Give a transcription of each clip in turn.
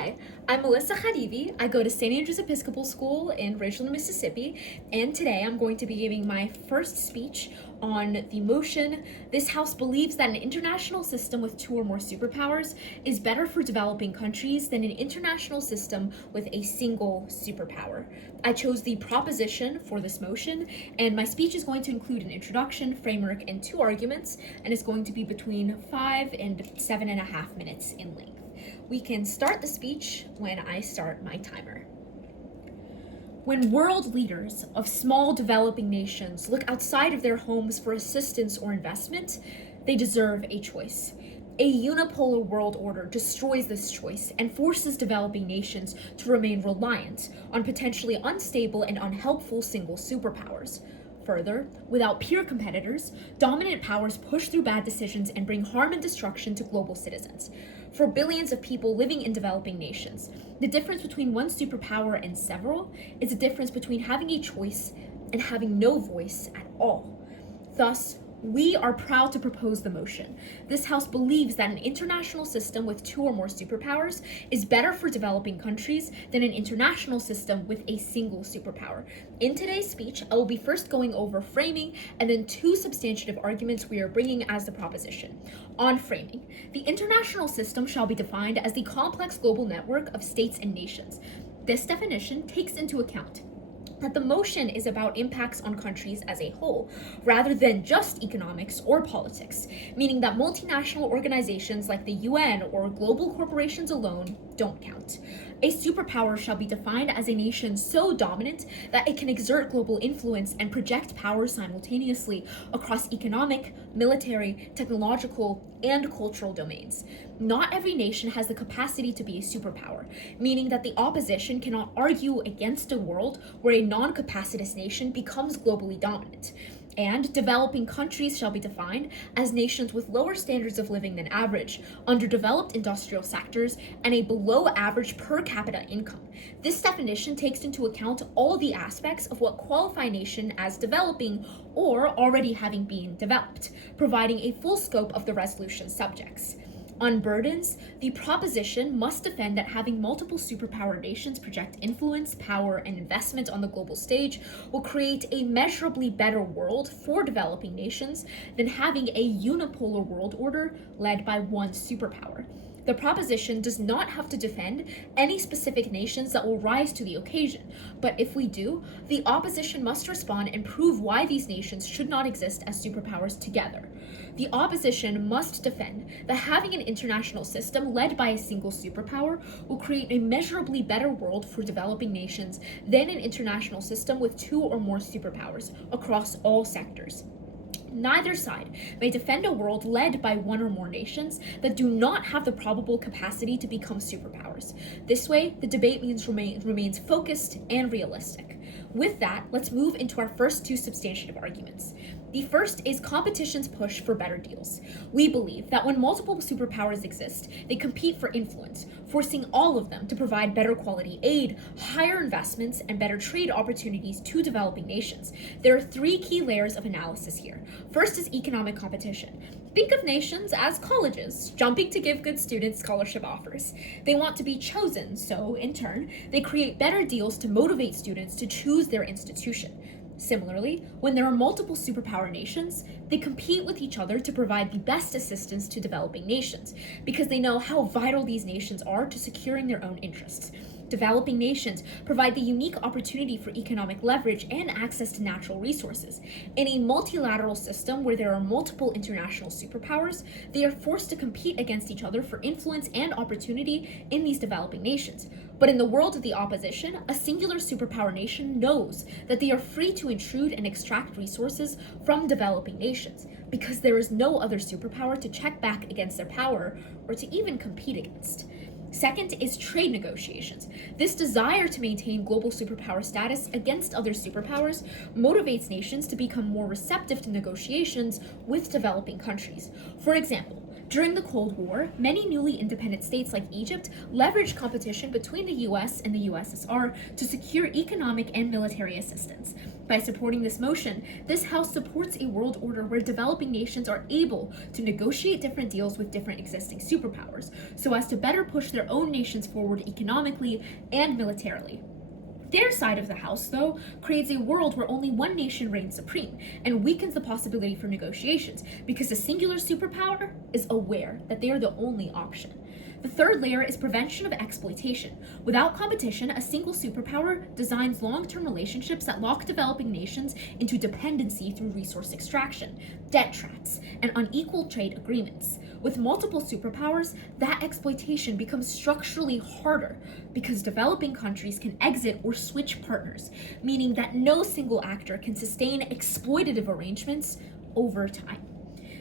Hi, I'm Melissa Khadivi. I go to St. Andrews Episcopal School in Ridgeland, Mississippi, and today I'm going to be giving my first speech on the motion, "This House believes that an international system with two or more superpowers is better for developing countries than an international system with a single superpower." I chose the proposition for this motion, and my speech is going to include an introduction, framework, and two arguments, and it's going to be between 5 and 7.5 minutes in length. We can start the speech when I start my timer. When world leaders of small developing nations look outside of their homes for assistance or investment, they deserve a choice. A unipolar world order destroys this choice and forces developing nations to remain reliant on potentially unstable and unhelpful single superpowers. Further, without peer competitors, dominant powers push through bad decisions and bring harm and destruction to global citizens. For billions of people living in developing nations, the difference between one superpower and several is a difference between having a choice and having no voice at all. Thus, we are proud to propose the motion. This House believes that an international system with two or more superpowers is better for developing countries than an international system with a single superpower. In today's speech, I will be first going over framing and then two substantive arguments we are bringing as the proposition. On framing, the international system shall be defined as the complex global network of states and nations. This definition takes into account that the motion is about impacts on countries as a whole, rather than just economics or politics, meaning that multinational organizations like the UN or global corporations alone don't count. A superpower shall be defined as a nation so dominant that it can exert global influence and project power simultaneously across economic, military, technological, and cultural domains. Not every nation has the capacity to be a superpower, meaning that the opposition cannot argue against a world where a non-capacitous nation becomes globally dominant. And developing countries shall be defined as nations with lower standards of living than average, underdeveloped industrial sectors, and a below average per capita income. This definition takes into account all the aspects of what qualify a nation as developing or already having been developed, providing a full scope of the resolution subjects. On burdens, the proposition must defend that having multiple superpower nations project influence, power, and investment on the global stage will create a measurably better world for developing nations than having a unipolar world order led by one superpower. The proposition does not have to defend any specific nations that will rise to the occasion, but if we do, the opposition must respond and prove why these nations should not exist as superpowers together. The opposition must defend that having an international system led by a single superpower will create a measurably better world for developing nations than an international system with two or more superpowers across all sectors. Neither side may defend a world led by one or more nations that do not have the probable capacity to become superpowers. This way, the debate remains focused and realistic. With that, let's move into our first two substantive arguments. The first is competition's push for better deals. We believe that when multiple superpowers exist, they compete for influence, forcing all of them to provide better quality aid, higher investments, and better trade opportunities to developing nations. There are three key layers of analysis here. First is economic competition. Think of nations as colleges, jumping to give good students scholarship offers. They want to be chosen, so in turn, they create better deals to motivate students to choose their institution. Similarly, when there are multiple superpower nations, they compete with each other to provide the best assistance to developing nations, because they know how vital these nations are to securing their own interests. Developing nations provide the unique opportunity for economic leverage and access to natural resources. In a multilateral system where there are multiple international superpowers, they are forced to compete against each other for influence and opportunity in these developing nations. But in the world of the opposition, a singular superpower nation knows that they are free to intrude and extract resources from developing nations, because there is no other superpower to check back against their power or to even compete against. Second is trade negotiations. This desire to maintain global superpower status against other superpowers motivates nations to become more receptive to negotiations with developing countries. For example, During the Cold War, many newly independent states like Egypt leveraged competition between the US and the USSR to secure economic and military assistance. By supporting this motion, this House supports a world order where developing nations are able to negotiate different deals with different existing superpowers, so as to better push their own nations forward economically and militarily. Their side of the House, though, creates a world where only one nation reigns supreme and weakens the possibility for negotiations because the singular superpower is aware that they are the only option. The third layer is prevention of exploitation. Without competition, a single superpower designs long-term relationships that lock developing nations into dependency through resource extraction, debt traps, and unequal trade agreements. With multiple superpowers, that exploitation becomes structurally harder because developing countries can exit or switch partners, meaning that no single actor can sustain exploitative arrangements over time.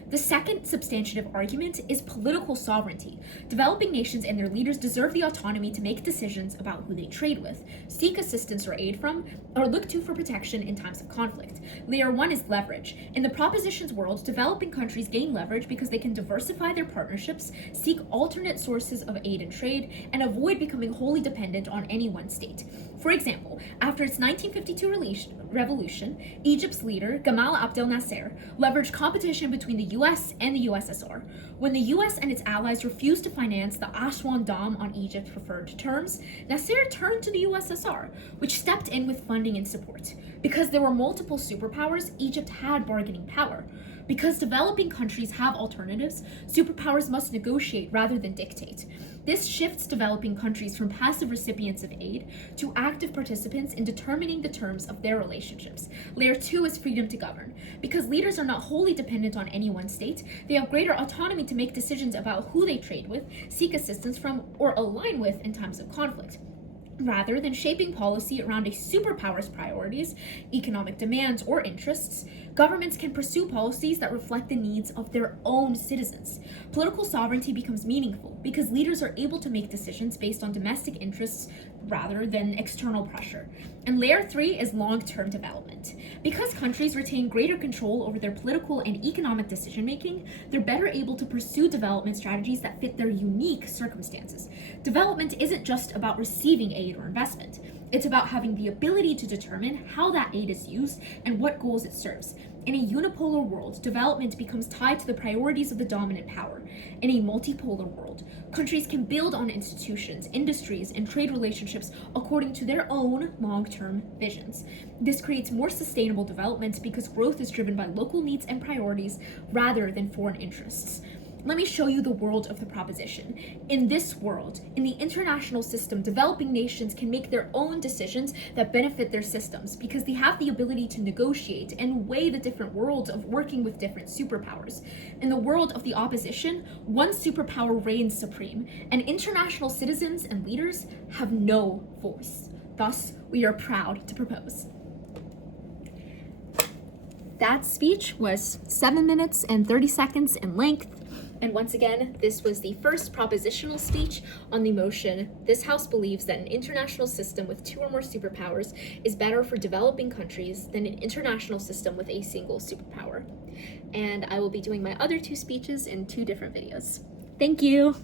The second substantive argument is political sovereignty. Developing nations and their leaders deserve the autonomy to make decisions about who they trade with, seek assistance or aid from, or look to for protection in times of conflict. Layer 1 is leverage. In the propositions world, developing countries gain leverage because they can diversify their partnerships, seek alternate sources of aid and trade, and avoid becoming wholly dependent on any one state. For example, after its 1952 revolution, Egypt's leader, Gamal Abdel Nasser, leveraged competition between the US and the USSR. When the US and its allies refused to finance the Aswan Dam on Egypt's preferred terms, Nasser turned to the USSR, which stepped in with funding and support. Because there were multiple superpowers, Egypt had bargaining power. Because developing countries have alternatives, superpowers must negotiate rather than dictate. This shifts developing countries from passive recipients of aid to active participants in determining the terms of their relationships. Layer 2 is freedom to govern. Because leaders are not wholly dependent on any one state, they have greater autonomy to make decisions about who they trade with, seek assistance from, or align with in times of conflict. Rather than shaping policy around a superpower's priorities, economic demands, or interests, governments can pursue policies that reflect the needs of their own citizens. Political sovereignty becomes meaningful because leaders are able to make decisions based on domestic interests rather than external pressure. And layer 3 is long-term development. Because countries retain greater control over their political and economic decision-making, they're better able to pursue development strategies that fit their unique circumstances. Development isn't just about receiving aid or investment. It's about having the ability to determine how that aid is used and what goals it serves. In a unipolar world, development becomes tied to the priorities of the dominant power. In a multipolar world, countries can build on institutions, industries, and trade relationships according to their own long-term visions. This creates more sustainable development because growth is driven by local needs and priorities rather than foreign interests. Let me show you the world of the proposition. In this world, in the international system, developing nations can make their own decisions that benefit their systems because they have the ability to negotiate and weigh the different worlds of working with different superpowers. In the world of the opposition, one superpower reigns supreme, and international citizens and leaders have no voice. Thus, we are proud to propose. That speech was 7 minutes and 30 seconds in length. And once again, this was the first propositional speech on the motion, this House believes that an international system with 2 or more superpowers is better for developing countries than an international system with a single superpower. And I will be doing my other 2 speeches in 2 different videos. Thank you.